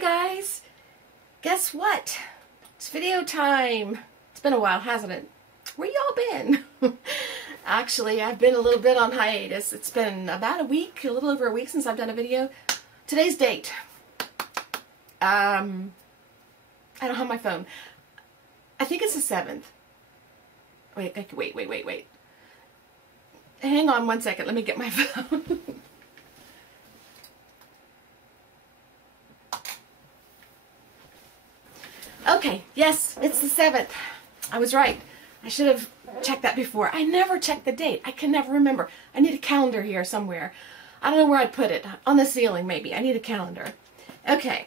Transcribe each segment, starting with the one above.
guys, guess what? It's video time. It's been a while, hasn't it? Where y'all been? Actually, I've been a little bit on hiatus. It's been about a week, a little over a week since I've done a video. Today's date. I don't have my phone. I think it's the 7th. Wait. Hang on one second. Let me get my phone. Okay, yes, it's the 7th. I was right. I should have checked that before. I never check the date. I can never remember. I need a calendar here somewhere. I don't know where I'd put it. On the ceiling, maybe. I need a calendar. Okay.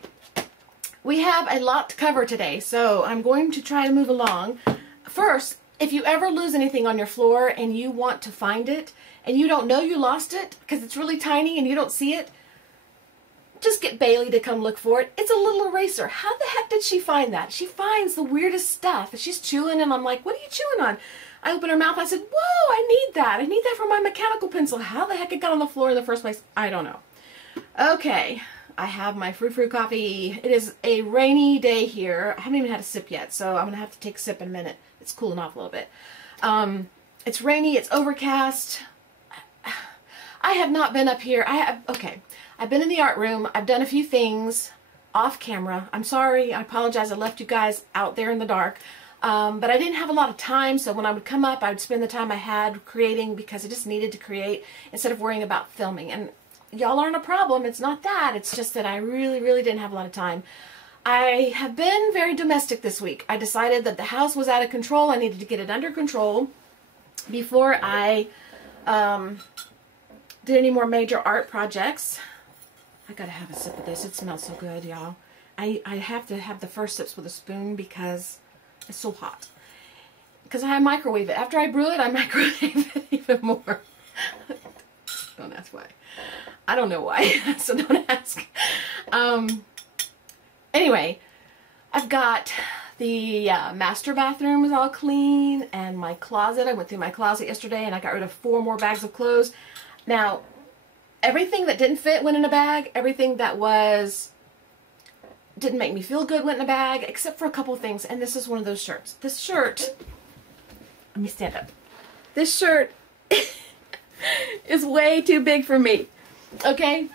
We have a lot to cover today, so I'm going to try to move along. First, if you ever lose anything on your floor and you want to find it, and you don't know you lost it because it's really tiny and you don't see it, just get Bailey to come look for it. It's a little eraser. How the heck did she find that? She finds the weirdest stuff. She's chewing and I'm like, what are you chewing on? I open her mouth. I said, whoa, I need that. I need that for my mechanical pencil. How the heck it got on the floor in the first place? I don't know. Okay, I have my frou-frou coffee. It is a rainy day here. I haven't even had a sip yet, so I'm going to have to take a sip in a minute. It's cooling off a little bit. It's rainy. It's overcast. I have not been up here. I've been in the art room. I've done a few things off camera. I'm sorry. I apologize. I left you guys out there in the dark. But I didn't have a lot of time, so when I would come up, I would spend the time I had creating because I just needed to create instead of worrying about filming. And y'all aren't a problem. It's not that. It's just that I really, really didn't have a lot of time. I have been very domestic this week. I decided that the house was out of control. I needed to get it under control before I did any more major art projects. I gotta have a sip of this. It smells so good, y'all. I have to have the first sips with a spoon because it's so hot. Because I microwave it. After I brew it, I microwave it even more. Don't ask why. I don't know why, so don't ask. Anyway, I've got the master bathroom is all clean, and my closet. I went through my closet yesterday, and I got rid of 4 more bags of clothes. Now, everything that didn't fit went in a bag. Everything that didn't make me feel good went in a bag, except for a couple things. And this is one of those shirts. This shirt, let me stand up. This shirt is way too big for me. Okay?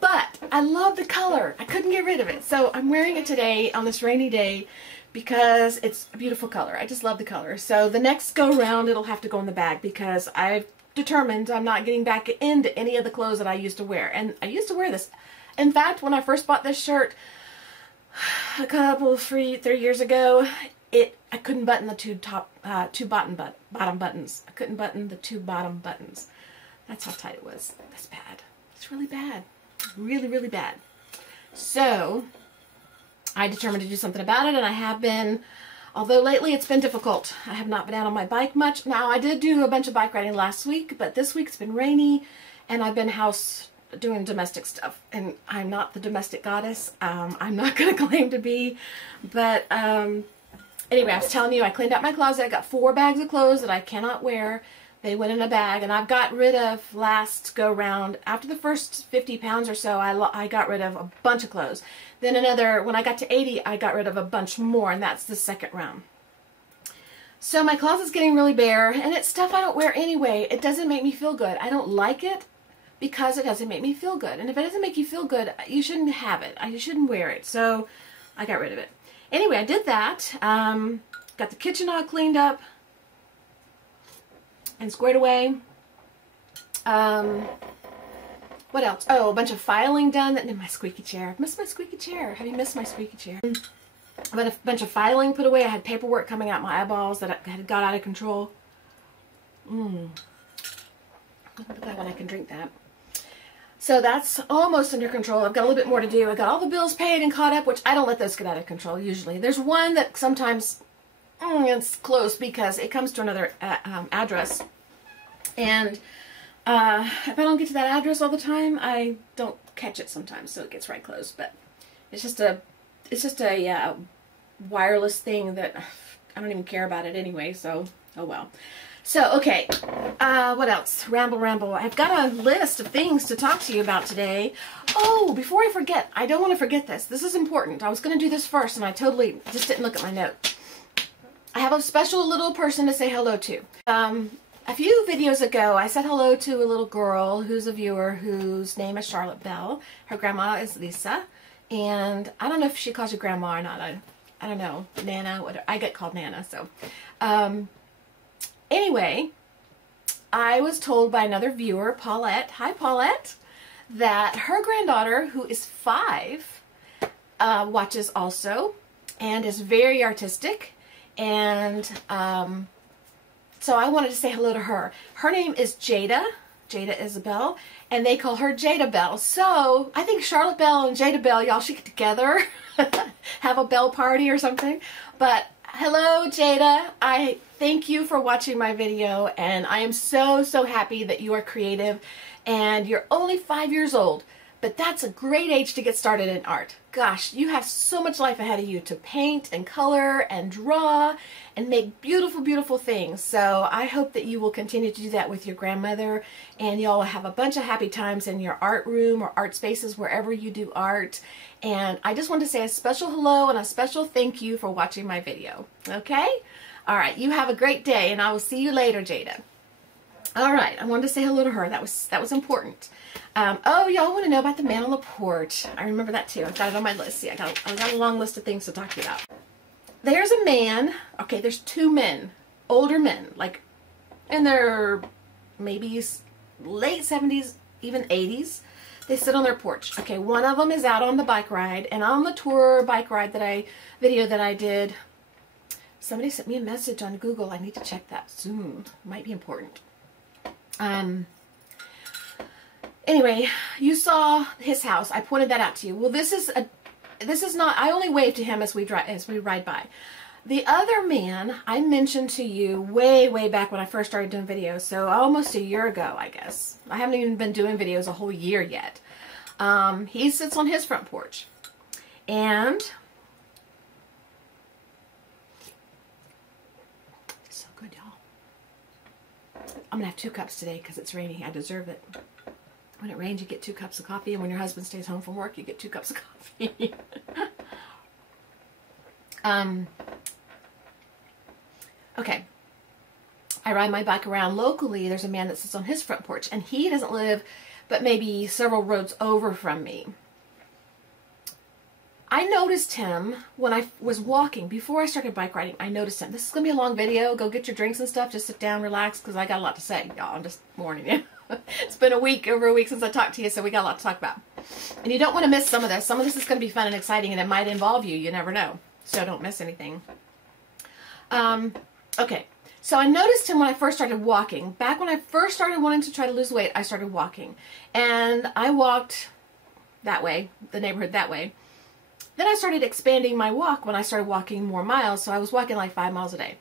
But I love the color. I couldn't get rid of it. So I'm wearing it today on this rainy day because it's a beautiful color. I just love the color. So the next go round, it'll have to go in the bag because I've determined I'm not getting back into any of the clothes that I used to wear. And I used to wear this. In fact, when I first bought this shirt a couple, 3 years ago, I couldn't button the two bottom buttons. I couldn't button the 2 bottom buttons. That's how tight it was. That's bad. It's really bad. Really, really bad. So I determined to do something about it, and I have been. Although lately it's been difficult. I have not been out on my bike much. Now, I did do a bunch of bike riding last week, but this week it's been rainy, and I've been house doing domestic stuff. And I'm not the domestic goddess. I'm not going to claim to be. But anyway, I was telling you, I cleaned out my closet. I got 4 bags of clothes that I cannot wear. They went in a bag, and I've got rid of last go round. After the first 50 pounds or so, I got rid of a bunch of clothes. Then when I got to 80, I got rid of a bunch more, and that's the second round. So my closet's getting really bare, and it's stuff I don't wear anyway. It doesn't make me feel good. I don't like it because it doesn't make me feel good. And if it doesn't make you feel good, you shouldn't have it. You shouldn't wear it. So I got rid of it. Anyway, I did that. Got the kitchen all cleaned up and squared away. What else? Oh, a bunch of filing done. And my squeaky chair. I've missed my squeaky chair. Have you missed my squeaky chair? I've got a bunch of filing put away. I had paperwork coming out my eyeballs that had got out of control. I'm gonna put that when I can drink that. So that's almost under control. I've got a little bit more to do. I got all the bills paid and caught up, which I don't let those get out of control usually. There's one that sometimes it's close because it comes to another address. And if I don't get to that address all the time, I don't catch it sometimes, so it gets right close. But it's just a wireless thing that I don't even care about it anyway, so oh well. So, okay, what else? Ramble. I've got a list of things to talk to you about today. Oh, before I forget, I don't want to forget this. This is important. I was going to do this first, and I totally just didn't look at my note. I have a special little person to say hello to. A few videos ago, I said hello to a little girl who's a viewer whose name is Charlotte Bell. Her grandma is Lisa, and I don't know if she calls you grandma or not. I don't know. Nana, whatever. I get called Nana, so... Anyway, I was told by another viewer, Paulette, hi Paulette, that her granddaughter, who is 5, watches also and is very artistic, and so I wanted to say hello to her. Her name is Jada Isabel, and they call her Jada Bell. So I think Charlotte Bell and Jada Bell, y'all should get together, have a bell party or something. But hello, Jada. I thank you for watching my video, and I am so happy that you are creative, and you're only 5 years old, but that's a great age to get started in art. Gosh, you have so much life ahead of you to paint and color and draw and make beautiful things. So I hope that you will continue to do that with your grandmother, and y'all will have a bunch of happy times in your art room or art spaces wherever you do art. And I just want to say a special hello and a special thank you for watching my video. Okay? All right, you have a great day, and I will see you later, Jada. All right, I wanted to say hello to her. That was important. Oh, y'all want to know about the man on the porch. I remember that too. I've got it on my list. See, I got a long list of things to talk to you about. There's a man. Okay, there's 2 men, older men, like in their maybe late 70s, even 80s. They sit on their porch. Okay, one of them is out on the bike ride, and on the tour bike ride video that I did, somebody sent me a message on Google. I need to check that soon. Might be important. Anyway, you saw his house. I pointed that out to you. Well, this is not, I only wave to him as we ride by. The other man I mentioned to you way back when I first started doing videos, so almost a year ago, I guess. I haven't even been doing videos a whole year yet. He sits on his front porch, and it's so good, y'all. I'm gonna have 2 cups today because it's raining. I deserve it. When it rains, you get 2 cups of coffee, and when your husband stays home from work, you get 2 cups of coffee. Okay. I ride my bike around locally. There's a man that sits on his front porch, and he doesn't live but maybe several roads over from me. I noticed him when I was walking. Before I started bike riding, I noticed him. This is going to be a long video. Go get your drinks and stuff. Just sit down, relax, because I got a lot to say, y'all. I'm just warning you. It's been over a week since I talked to you, so we got a lot to talk about. And you don't want to miss some of this. Some of this is going to be fun and exciting, and it might involve you. You never know. So don't miss anything. Okay. So I noticed him when I first started walking. Back when I first started wanting to try to lose weight, I started walking. And I walked that way, the neighborhood that way. Then I started expanding my walk when I started walking more miles, so I was walking like 5 miles a day.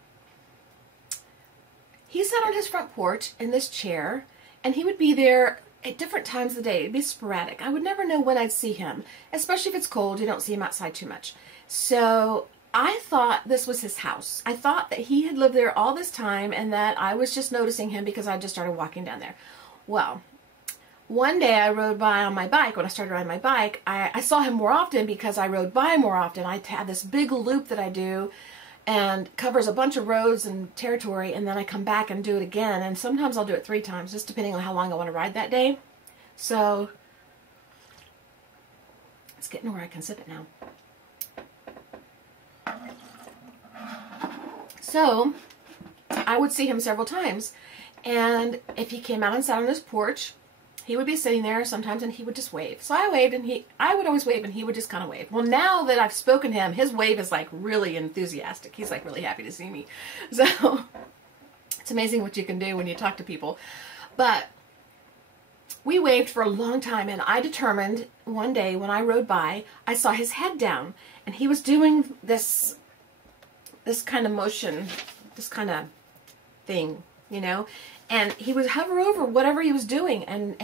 He sat on his front porch in this chair, and he would be there at different times of the day. It'd be sporadic. I would never know when I'd see him, especially if it's cold. You don't see him outside too much. So I thought this was his house. I thought that he had lived there all this time and that I was just noticing him because I just started walking down there. Well, one day I rode by on my bike. When I started riding my bike, I saw him more often because I rode by more often. I had this big loop that I do and covers a bunch of roads and territory, and then I come back and do it again. And sometimes I'll do it 3 times, just depending on how long I want to ride that day. So it's getting to where I can sip it now. So I would see him several times, and if he came out and sat on his porch, he would be sitting there sometimes, and he would just wave. So I waved, and I would always wave, and he would just kind of wave. Well, now that I've spoken to him, his wave is like really enthusiastic. He's like really happy to see me. So it's amazing what you can do when you talk to people. But we waved for a long time, and I determined one day when I rode by, I saw his head down, and he was doing this kind of motion, this kind of thing, you know, and he would hover over whatever he was doing, and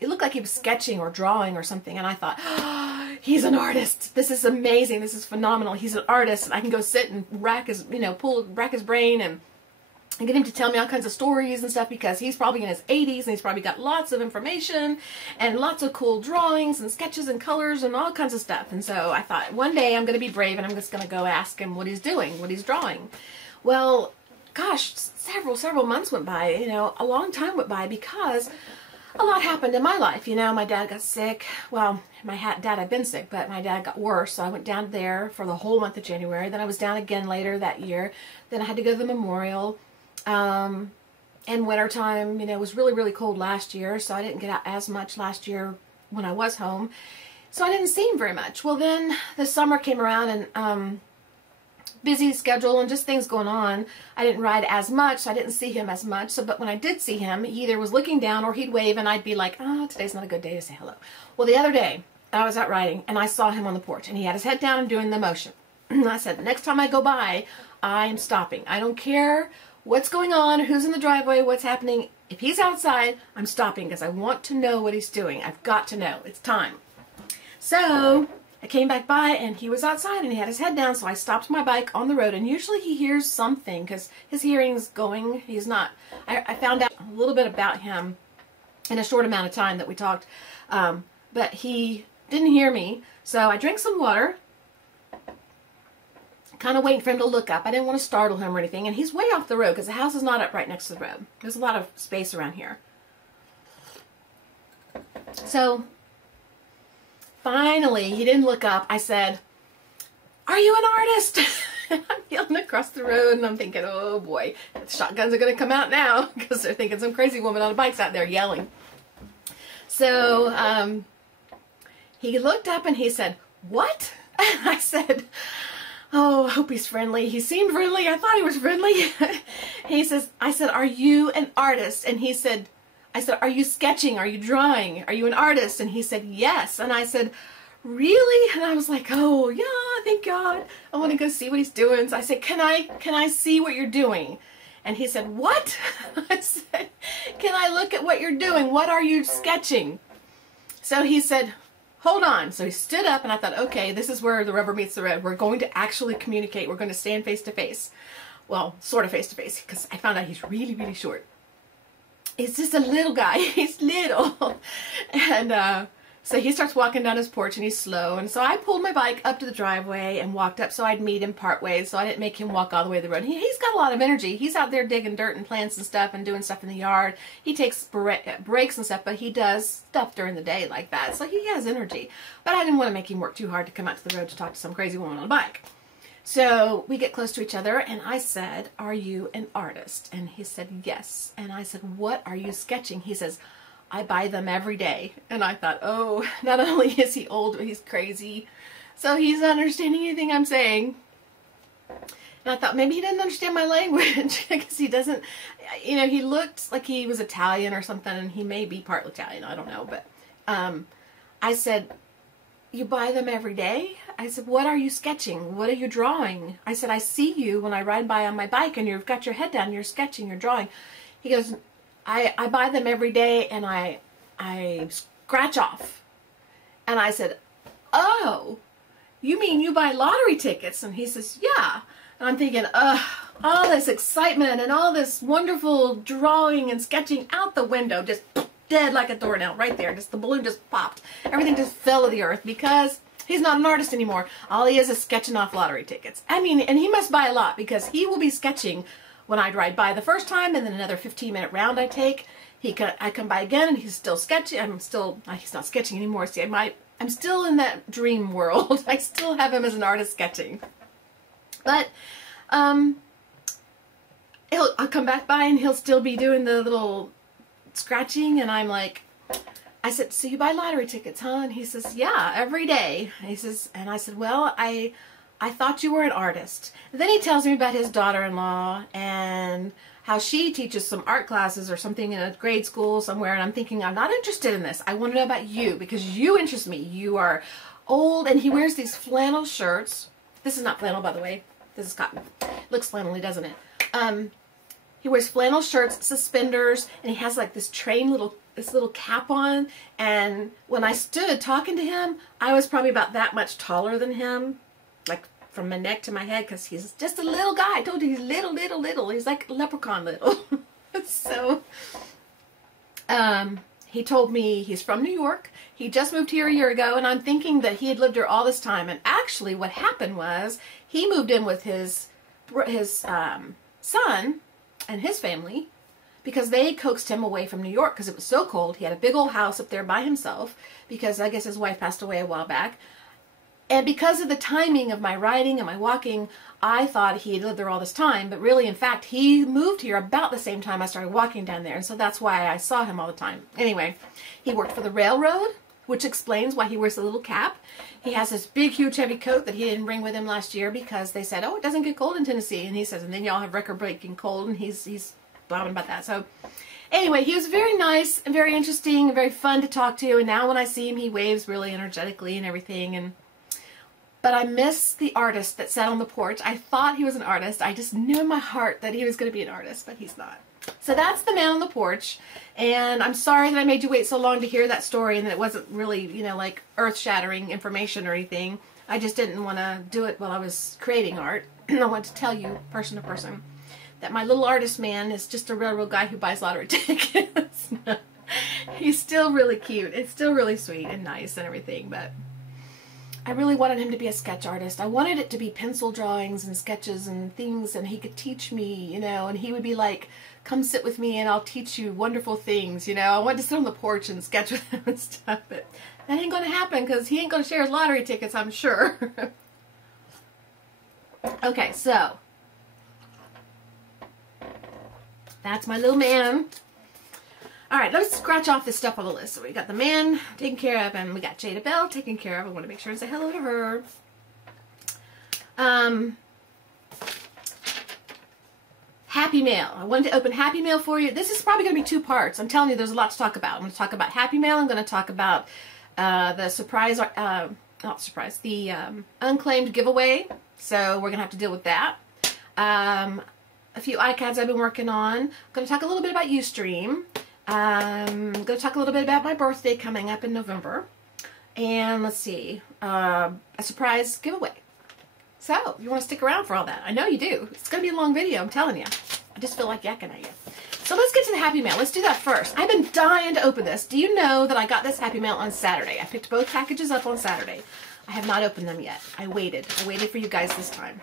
it looked like he was sketching or drawing or something, and I thought, oh, he's an artist. This is amazing. This is phenomenal. He's an artist, and I can go sit and rack his, rack his brain and get him to tell me all kinds of stories and stuff, because he's probably in his 80s and he's probably got lots of information and lots of cool drawings and sketches and colors and all kinds of stuff. And so I thought one day I'm going to be brave and I'm just going to go ask him what he's doing, what he's drawing. Well, gosh, several months went by, a long time went by, because a lot happened in my life. My dad got sick. Well, my dad had been sick, but my dad got worse, so I went down there for the whole month of January. Then I was down again later that year. Then I had to go to the memorial. In wintertime, it was really, really cold last year, so I didn't get out as much last year when I was home. So I didn't see him very much. Well, then the summer came around, and busy schedule and just things going on. I didn't ride as much, so I didn't see him as much. But when I did see him, he either was looking down or he'd wave, and I'd be like, oh, today's not a good day to say hello. Well, the other day, I was out riding, and I saw him on the porch, and he had his head down and doing the motion. And I said, next time I go by, I'm stopping. I don't care what's going on, who's in the driveway, what's happening. If he's outside, I'm stopping, because I want to know what he's doing. I've got to know. It's time. So I came back by, and he was outside, and he had his head down, so I stopped my bike on the road. And usually he hears something, because his hearing's going. He's not. I found out a little bit about him in a short amount of time that we talked, but he didn't hear me. So I drank some water, kind of waiting for him to look up. I didn't want to startle him or anything. And he's way off the road, because the house is not up right next to the road. There's a lot of space around here. So finally, he didn't look up. I said, are you an artist? I'm yelling across the road, and I'm thinking, oh boy, the shotguns are going to come out now, because they're thinking some crazy woman on a bike's out there yelling. So he looked up and he said, what? And I said, oh, I hope he's friendly. He seemed friendly. I thought he was friendly. I said, are you an artist? And I said, are you sketching? Are you drawing? Are you an artist? And he said, yes. And I said, really? And I was like, oh, yeah, thank God. I want to go see what he's doing. So I said, can I see what you're doing? And he said, what? I said, can I look at what you're doing? What are you sketching? So he said, hold on. So he stood up, and I thought, okay, this is where the rubber meets the road. We're going to actually communicate. We're going to stand face to face. Well, sort of face to face, because I found out he's really, really short. He's just a little guy. He's little. And so he starts walking down his porch, and he's slow. And so I pulled my bike up to the driveway and walked up so I'd meet him part way, so I didn't make him walk all the way to the road. He's got a lot of energy. He's out there digging dirt and plants and stuff and doing stuff in the yard. He takes breaks and stuff, but he does stuff during the day like that. So he has energy. But I didn't want to make him work too hard to come out to the road to talk to some crazy woman on a bike. So we get close to each other, and I said, are you an artist? And he said, yes. And I said, what are you sketching? He says, I buy them every day. And I thought, oh, not only is he old, but he's crazy. So he's not understanding anything I'm saying. And I thought maybe he didn't understand my language, because he doesn't, he looked like he was Italian or something, and he may be part Italian, I don't know. But I said, you buy them every day? I said, what are you sketching? What are you drawing? I said, I see you when I ride by on my bike, and you've got your head down, you're sketching, you're drawing. He goes, I buy them every day, and I scratch off. And I said, oh, you mean you buy lottery tickets? And he says, yeah. And I'm thinking, all this excitement and all this wonderful drawing and sketching out the window, just dead like a doornail right there. Just the balloon just popped. Everything just fell to the earth, because he's not an artist anymore. All he is sketching off lottery tickets. I mean, and he must buy a lot, because he will be sketching when I'd ride by the first time, and then another 15-minute round I take. I come by again, and he's still sketching. He's not sketching anymore. See, I'm still in that dream world. I still have him as an artist sketching. But I'll come back by, and he'll still be doing the little scratching, and I'm like, I said, so you buy lottery tickets, huh? And he says, yeah, every day. And he says, and I said, well, I thought you were an artist. And then he tells me about his daughter-in-law and how she teaches some art classes or something in a grade school somewhere. And I'm thinking, I'm not interested in this. I want to know about you, because you interest me. You are old, and he wears these flannel shirts. This is not flannel, by the way. This is cotton. Looks flannel-y, doesn't it? He wears flannel shirts, suspenders, and he has like this trained little this little cap on, and when I stood talking to him, I was probably about that much taller than him, like from my neck to my head, because he's just a little guy. I told you, he's little. He's like leprechaun little. So, he told me he's from New York. He just moved here a year ago, and I'm thinking that he had lived here all this time. And actually what happened was he moved in with his son and his family, because they coaxed him away from New York because it was so cold. He had a big old house up there by himself because I guess his wife passed away a while back. And because of the timing of my riding and my walking, I thought he had lived there all this time. But really, in fact, he moved here about the same time I started walking down there. And so that's why I saw him all the time. Anyway, he worked for the railroad, which explains why he wears a little cap. He has this big, huge, heavy coat that he didn't bring with him last year because they said, oh, it doesn't get cold in Tennessee. And he says, and then y'all have record-breaking cold, and he's blabbing about that. So anyway, he was very nice and very interesting and very fun to talk to. And now when I see him, he waves really energetically and everything. But I miss the artist that sat on the porch. I thought he was an artist. I just knew in my heart that he was going to be an artist, but he's not. So that's the man on the porch. And I'm sorry that I made you wait so long to hear that story and that it wasn't really, you know, like earth-shattering information or anything. I just didn't want to do it while I was creating art. I wanted to tell you, person to person, that my little artist man is just a railroad guy who buys lottery tickets. He's still really cute. It's still really sweet and nice and everything, but I really wanted him to be a sketch artist. I wanted it to be pencil drawings and sketches and things, and he could teach me, you know, and he would be like, come sit with me and I'll teach you wonderful things, you know. I wanted to sit on the porch and sketch with him and stuff, but that ain't going to happen because he ain't going to share his lottery tickets, I'm sure. Okay, so that's my little man. All right, let's scratch off this stuff on the list. So we got the man taken care of, and we got Jada Bell taken care of. I want to make sure and say hello to her. Happy Mail. I wanted to open Happy Mail for you. This is probably going to be 2 parts. I'm telling you, there's a lot to talk about. I'm going to talk about Happy Mail. I'm going to talk about the surprise, not surprise, the unclaimed giveaway. So we're going to have to deal with that. A few iCads I've been working on. I'm going to talk a little bit about Ustream. I'm going to talk a little bit about my birthday coming up in November. And let's see, a surprise giveaway. So, you want to stick around for all that. I know you do. It's going to be a long video, I'm telling you. I just feel like yakking at you. So let's get to the Happy Mail. Let's do that first. I've been dying to open this. Do you know that I got this Happy Mail on Saturday? I picked both packages up on Saturday. I have not opened them yet. I waited. I waited for you guys this time.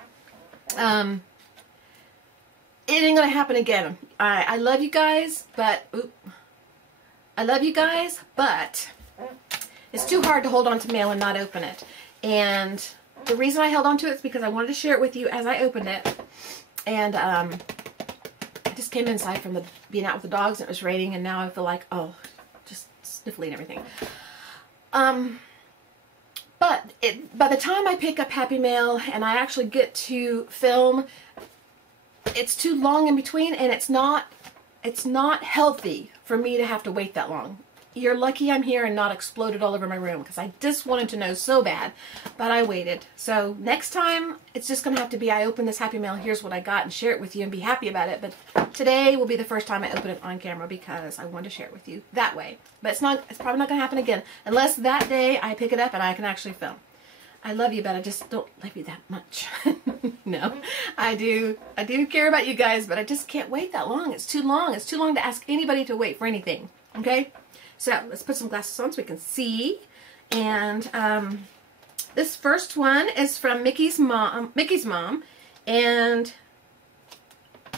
It ain't going to happen again. I love you guys, but... I love you guys, but it's too hard to hold on to mail and not open it. And the reason I held on to it is because I wanted to share it with you as I opened it. And I just came inside from being out with the dogs and it was raining, and now I feel like, oh, just sniffly and everything. But by the time I pick up Happy Mail and I actually get to film, it's too long in between, and it's not healthy for me to have to wait that long. You're lucky I'm here and not exploded all over my room, because I just wanted to know so bad, but I waited. So next time, it's just going to have to be I open this Happy Mail, here's what I got, and share it with you and be happy about it. But today will be the first time I open it on camera because I want to share it with you that way. But it's probably not going to happen again unless that day I pick it up and I can actually film. I love you, but I just don't love you that much. No, I do care about you guys, but I just can't wait that long. It's too long. It's too long to ask anybody to wait for anything. Okay? So let's put some glasses on so we can see. And this first one is from Mickey's mom, and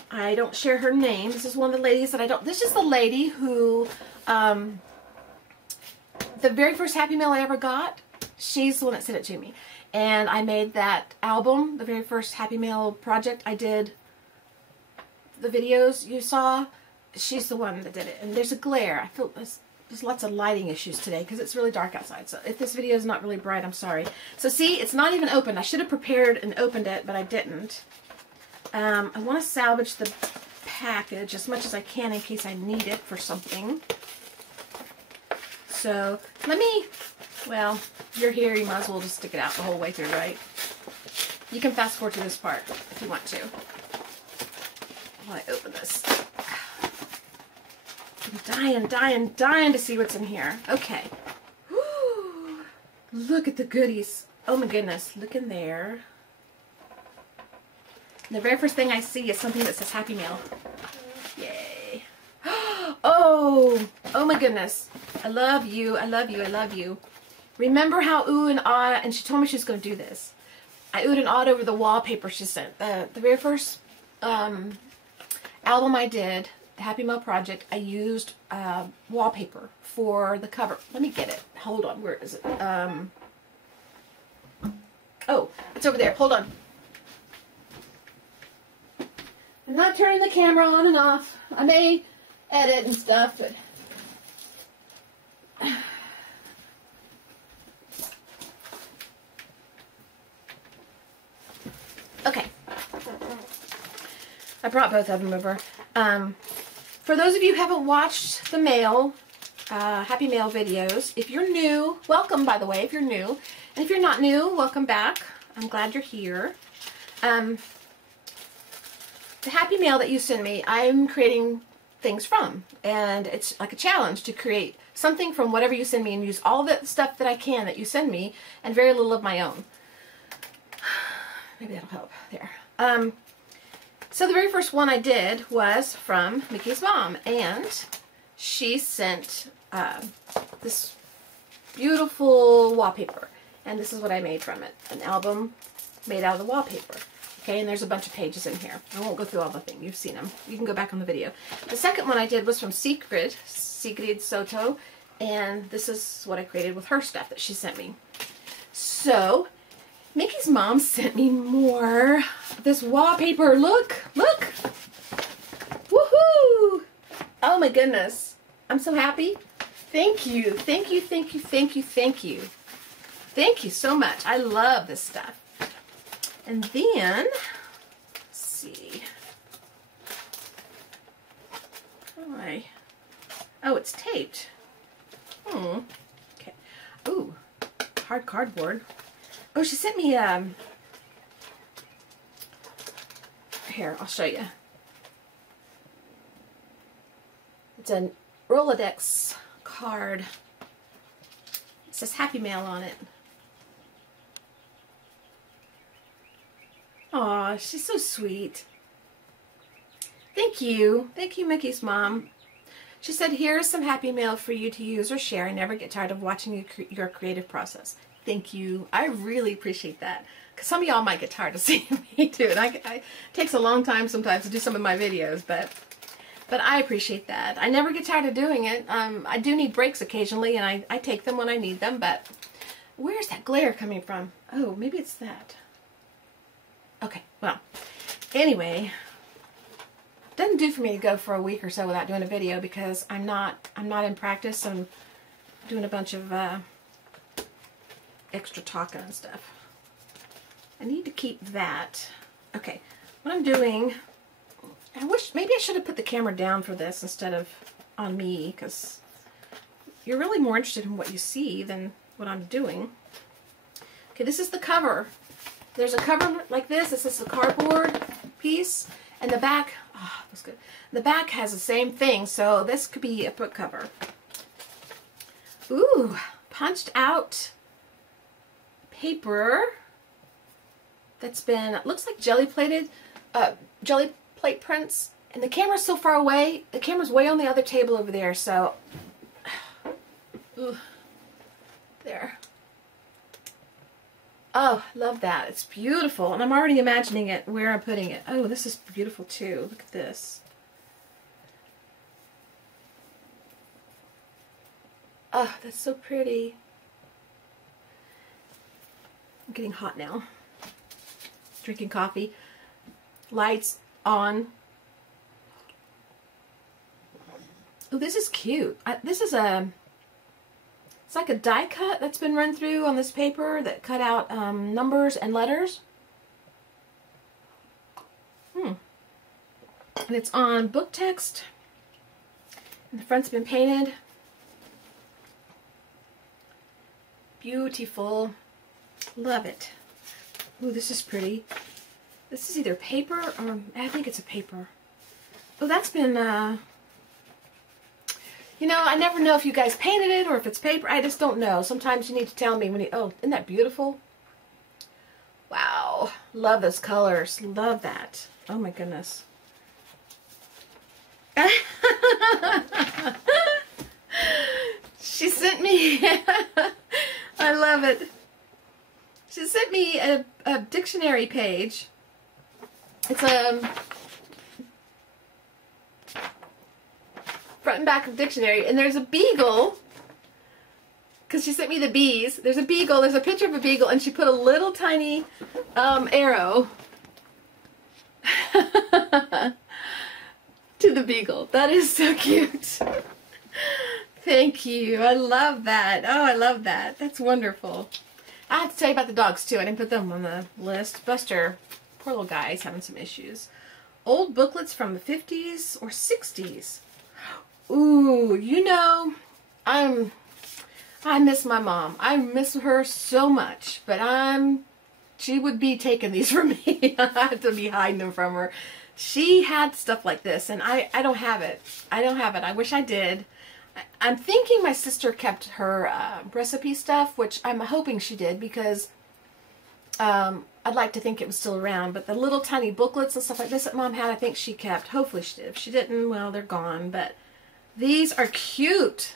I don't share her name. This is one of the ladies that I don't. This is the lady who the very first Happy Mail I ever got. She's the one that sent it to me. And I made that album, the very first Happy Mail project I did. The videos you saw, she's the one that did it. And there's a glare. I feel there's lots of lighting issues today because it's really dark outside. So if this video is not really bright, I'm sorry. So see, it's not even opened. I should have prepared and opened it, but I didn't. I want to salvage the package as much as I can in case I need it for something. So let me... Well, you're here, you might as well just stick it out the whole way through, right? You can fast forward to this part if you want to. While I open this. Dying to see what's in here. Okay. Woo. Look at the goodies. Oh my goodness. Look in there. And the very first thing I see is something that says Happy Meal. Yay. Oh my goodness. I love you. I love you. I love you. Remember how ooh and ah, and she told me she was going to do this. I oohed and awed over the wallpaper she sent. The very first album I did, the Happy Meal Project, I used wallpaper for the cover. Let me get it. Hold on. Where is it? Oh, it's over there. Hold on. I'm not turning the camera on and off. I may edit and stuff, but... Okay. I brought both of them over. For those of you who haven't watched the mail, Happy Mail videos, if you're new, welcome, by the way, if you're new. And if you're not new, welcome back. I'm glad you're here. The Happy Mail that you send me, I'm creating things from. And it's like a challenge to create something from whatever you send me and use all the stuff that I can that you send me and very little of my own. Maybe that'll help. There. So the very first one I did was from Mickey's mom, and she sent this beautiful wallpaper, and this is what I made from it. An album made out of the wallpaper. Okay, and there's a bunch of pages in here. I won't go through all the things. You've seen them. You can go back on the video. The second one I did was from Sigrid Soto, and this is what I created with her stuff that she sent me. So... Mickey's mom sent me more of this wallpaper. Look! Look! Woohoo! Oh my goodness. I'm so happy. Thank you. Thank you, thank you, thank you, thank you. Thank you so much. I love this stuff. And then, let's see. Oh, it's taped. Okay. Ooh, hard cardboard. Oh, she sent me, here, I'll show you. It's a Rolodex card. It says Happy Mail on it. Aw, she's so sweet. Thank you. Thank you, Mickey's mom. She said, here's some Happy Mail for you to use or share. I never get tired of watching your creative process. Thank you. I really appreciate that. Because some of y'all might get tired of seeing me do it. It takes a long time sometimes to do some of my videos, but I appreciate that. I never get tired of doing it. I do need breaks occasionally, and I take them when I need them, but where's that glare coming from? Oh, maybe it's that. Okay, well, anyway, it doesn't do for me to go for a week or so without doing a video because I'm not in practice. I'm doing a bunch of extra talking and stuff. I need to keep that. Okay, what I'm doing, I wish maybe I should have put the camera down for this instead of on me, because you're really more interested in what you see than what I'm doing. Okay, this is the cover. There's a cover like this. This is a cardboard piece, and the back, oh, that's good. The back has the same thing, so this could be a book cover. Ooh, punched out paper that's been, looks like jelly plate prints, and the camera's so far away. The camera's way on the other table over there, so ooh, there. Oh, love that. It's beautiful, and I'm already imagining it where I'm putting it. Oh, this is beautiful too. Look at this. Oh, that's so pretty. I'm getting hot now. Drinking coffee. Lights on. Oh, this is cute. This is it's like a die cut that's been run through on this paper that cut out numbers and letters. And it's on book text. And the front's been painted. Beautiful. Love it. Ooh, this is pretty. This is either paper or I think it's a paper. Oh, that's been You know, I never know if you guys painted it or if it's paper. I just don't know. Sometimes you need to tell me when you, oh, isn't that beautiful? Wow. Love those colors. Love that. Oh my goodness. She sent me, I love it. She sent me a dictionary page. It's a front and back of dictionary, and there's a beagle, because she sent me the bees. There's a beagle, there's a picture of a beagle, and she put a little tiny arrow to the beagle. That is so cute. Thank you. I love that. Oh, I love that. That's wonderful. I have to tell you about the dogs, too. I didn't put them on the list. Buster, poor little guy, is having some issues. Old booklets from the 50s or 60s. Ooh, you know, I miss my mom. I miss her so much, but she would be taking these from me. I have to be hiding them from her. She had stuff like this, and I don't have it. I don't have it. I wish I did. I'm thinking my sister kept her recipe stuff, which I'm hoping she did, because I'd like to think it was still around. But the little tiny booklets and stuff like this that Mom had, I think she kept. Hopefully she did. If she didn't, well, they're gone. But these are cute.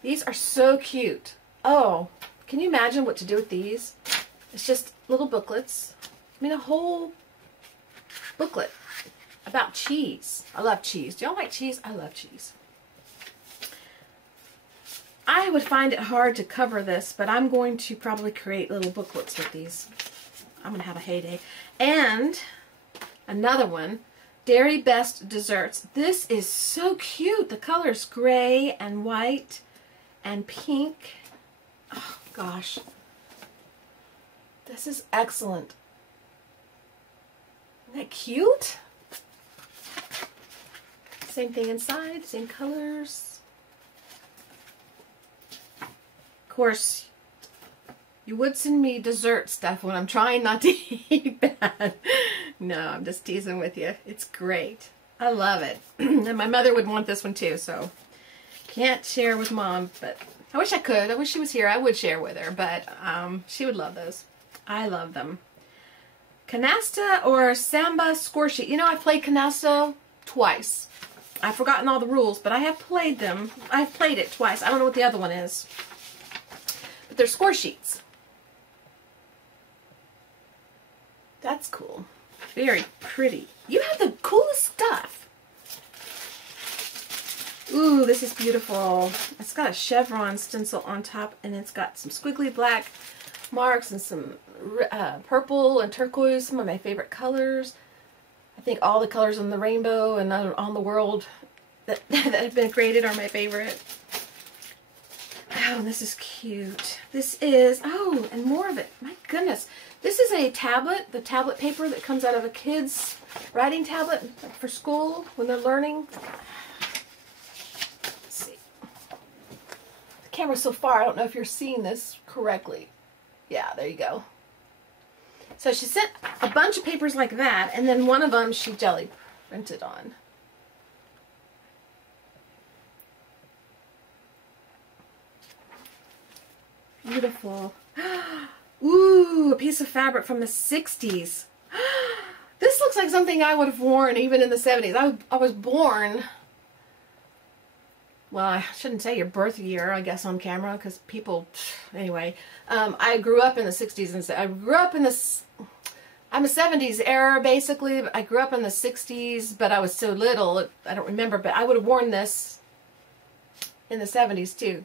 These are so cute. Oh, can you imagine what to do with these? It's just little booklets. I mean, a whole booklet about cheese. I love cheese. Do y'all like cheese? I love cheese. I would find it hard to cover this, but I'm going to probably create little booklets with these. I'm going to have a heyday. And another one, Dairy Best Desserts. This is so cute. The color's gray and white and pink. Oh, gosh. This is excellent. Isn't that cute? Same thing inside, same colors. Of course, you would send me dessert stuff when I'm trying not to eat that. No, I'm just teasing with you. It's great. I love it. And my mother would want this one too, so can't share with Mom, but I wish I could. I wish she was here. I would share with her, but she would love those. I love them. Canasta or Samba score sheet. You know, I've played Canasta twice. I've forgotten all the rules, but I have played them. I've played it twice. I don't know what the other one is. But they're score sheets. That's cool. Very pretty. You have the coolest stuff. Ooh, this is beautiful. It's got a chevron stencil on top, and it's got some squiggly black marks and some purple and turquoise, some of my favorite colors. I think all the colors on the rainbow and on the world that have been created are my favorite. Oh, this is cute. This is, oh, and more of it. My goodness. This is a tablet, the tablet paper that comes out of a kid's writing tablet for school when they're learning. Let's see. The camera's so far, I don't know if you're seeing this correctly. Yeah, there you go. So she sent a bunch of papers like that, and then one of them she jelly printed on. Beautiful. Ooh, a piece of fabric from the 60s. This looks like something I would have worn even in the 70s. I was born, well, I shouldn't say your birth year, I guess, on camera, because people, anyway. I grew up in the 60s, and I grew up in the, I'm a 70s era, basically. I grew up in the 60s, but I was so little, I don't remember, but I would have worn this in the 70s, too.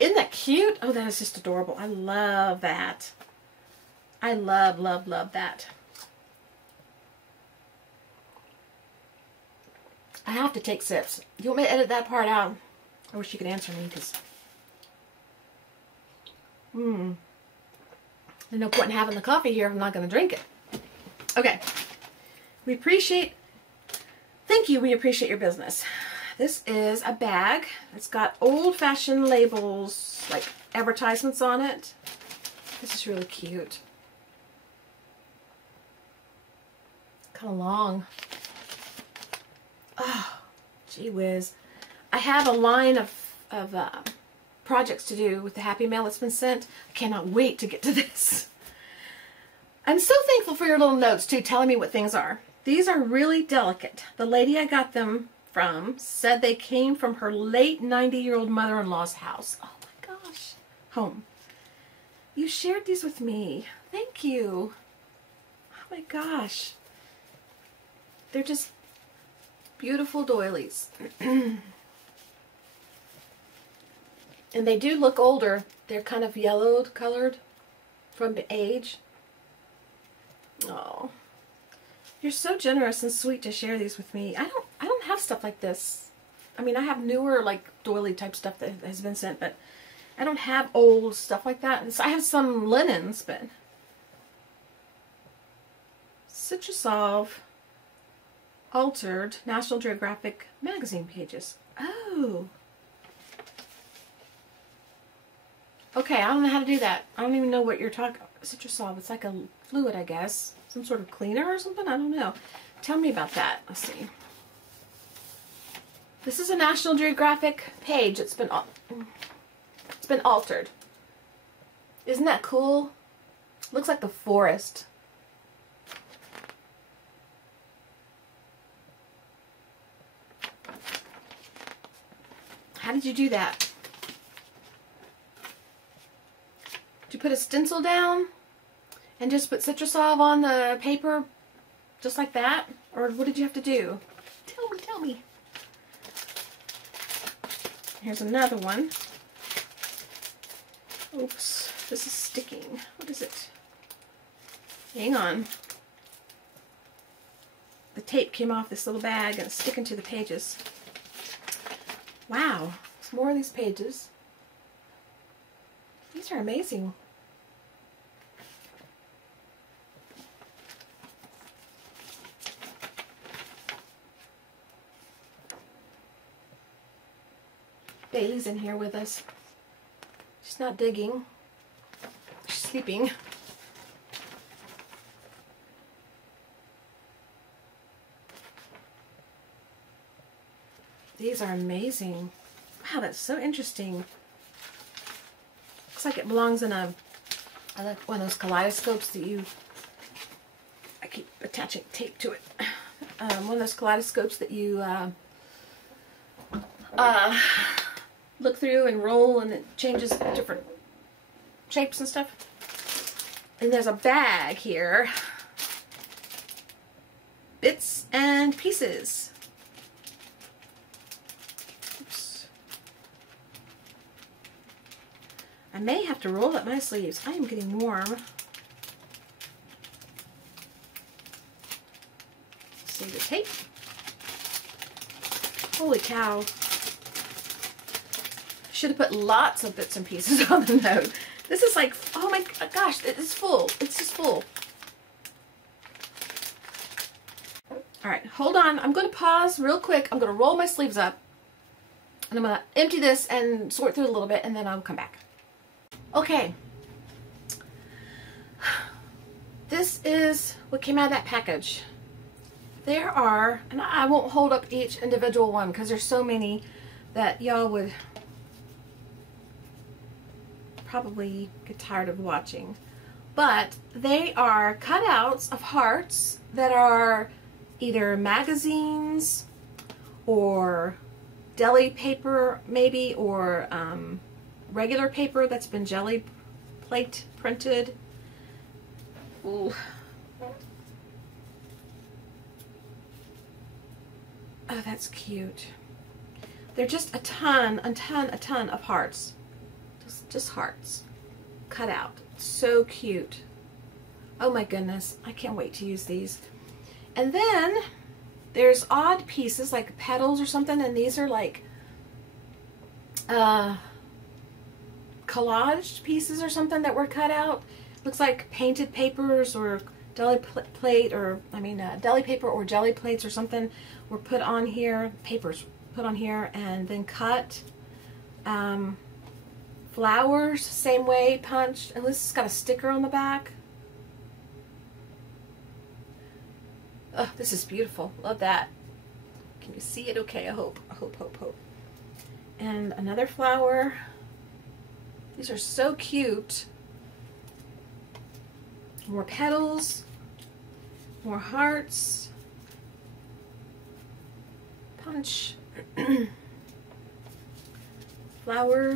Isn't that cute? Oh, that is just adorable. I love that. I love, love, love that. I have to take sips. You want me to edit that part out? I wish you could answer me, because there's no point in having the coffee here if I'm not going to drink it. Okay. We appreciate, thank you, we appreciate your business. This is a bag. It's got old-fashioned labels, like advertisements on it. This is really cute. Kind of long. Oh, Gee whiz. I have a line of projects to do with the Happy Mail that's been sent. I cannot wait to get to this. I'm so thankful for your little notes too, telling me what things are. These are really delicate. The lady I got them from said they came from her late 90-year-old mother-in-law's house. Oh my gosh. Home. You shared these with me. Thank you. Oh my gosh. They're just beautiful doilies. And they do look older. They're kind of yellowed colored from the age. Oh. You're so generous and sweet to share these with me. I don't have stuff like this. I mean, I have newer like doily type stuff that has been sent, but I don't have old stuff like that. So I have some linens, but Citrussolve altered National Geographic magazine pages. Oh. Okay, I don't know how to do that. I don't even know what you're talking about. Citrussolve, it's like a fluid, I guess. Some sort of cleaner or something? I don't know. Tell me about that. Let's see. This is a National Geographic page. It's been altered. Isn't that cool? Looks like the forest. How did you do that? Did you put a stencil down and just put Citrussolve on the paper just like that? Or what did you have to do? Tell me. Here's another one. Oops, this is sticking. What is it? Hang on. The tape came off this little bag and it's sticking to the pages. Wow, there's more of these pages. These are amazing. Bailey's in here with us. She's not digging. She's sleeping. These are amazing. Wow, that's so interesting. Looks like it belongs in I like one of those kaleidoscopes that I keep attaching tape to it. One of those kaleidoscopes that you look through and roll and it changes different shapes and stuff. And there's a bag here. Bits and pieces. Oops. I may have to roll up my sleeves. I am getting warm. See the tape. Holy cow. Should have put lots of bits and pieces on the note. This is like, oh my gosh, it's full. It's just full. Alright, hold on. I'm going to pause real quick. I'm going to roll my sleeves up. And I'm going to empty this and sort through it a little bit and then I'll come back. Okay. This is what came out of that package. There are, and I won't hold up each individual one because there's so many that y'all would probably get tired of watching. But they are cutouts of hearts that are either magazines or deli paper maybe, or regular paper that's been jelly plate printed. Ooh. Oh, that's cute. They're just a ton of hearts. Just hearts. Cut out. So cute. Oh my goodness. I can't wait to use these. And then there's odd pieces like petals or something, and these are like collaged pieces or something that were cut out. Looks like painted papers or deli plate, or deli paper or jelly plates or something were put on here. Papers put on here and then cut. Flowers, same way, punched. And this has got a sticker on the back. Oh, this is beautiful. Love that. Can you see it okay? I hope. Hope. And another flower. These are so cute. More petals. More hearts. Punch. Flower.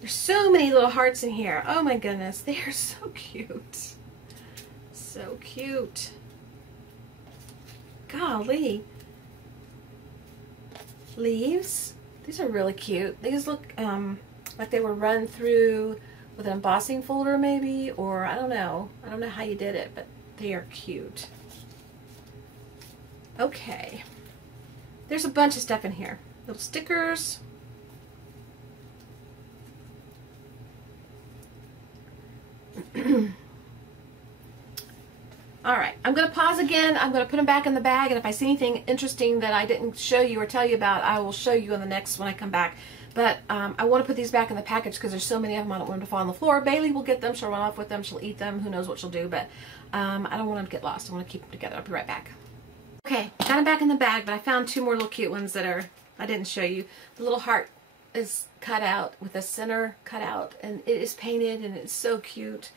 There's so many little hearts in here. Oh my goodness, they are so cute. So cute. Golly. Leaves. These are really cute. These look like they were run through with an embossing folder maybe, or I don't know. I don't know how you did it, but they are cute. Okay. There's a bunch of stuff in here. Little stickers. Alright, I'm going to pause again. I'm going to put them back in the bag, and if I see anything interesting that I didn't show you or tell you about, I will show you in the next when I come back. But I want to put these back in the package because there's so many of them. I don't want them to fall on the floor. Bailey will get them. She'll run off with them. She'll eat them. Who knows what she'll do, but I don't want them to get lost. I want to keep them together. I'll be right back. Okay, got them back in the bag, but I found two more little cute ones that I didn't show you. The little heart is cut out with the center cut out, and it is painted, and it's so cute.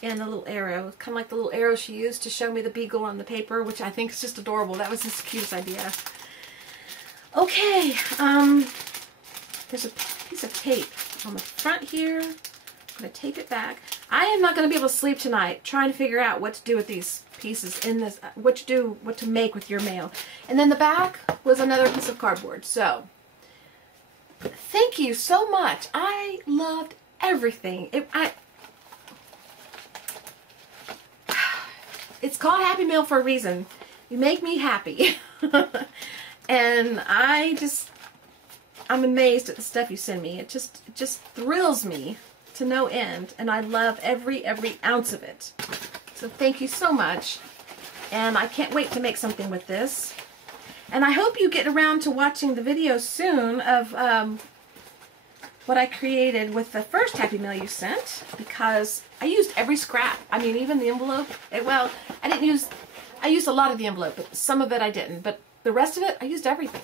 And the little arrow, kind of like the little arrow she used to show me the beagle on the paper, which I think is just adorable. That was just the cutest idea. Okay, there's a piece of tape on the front here. I'm going to tape it back. I am not going to be able to sleep tonight trying to figure out what to do with these pieces in this, what to make with your mail. And then the back was another piece of cardboard. So, thank you so much. I loved everything. It's called Happy Mail for a reason. You make me happy. And I'm amazed at the stuff you send me. It just thrills me to no end, and I love every ounce of it. So thank you so much, and I can't wait to make something with this. And I hope you get around to watching the video soon of what I created with the first Happy Mail you sent, because I used every scrap. I mean, even the envelope. Well, I used a lot of the envelope, but some of it I didn't. But the rest of it, I used everything.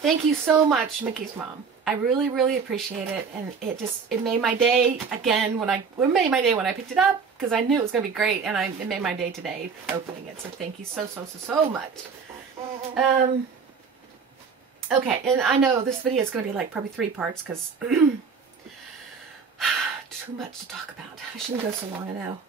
Thank you so much, Mickey's mom. I really, really appreciate it, and it made my day again it made my day when I picked it up, because I knew it was going to be great, and it made my day today opening it. So thank you so much. Okay, and I know this video is going to be like probably 3 parts, because too much to talk about. I shouldn't go so long, I know.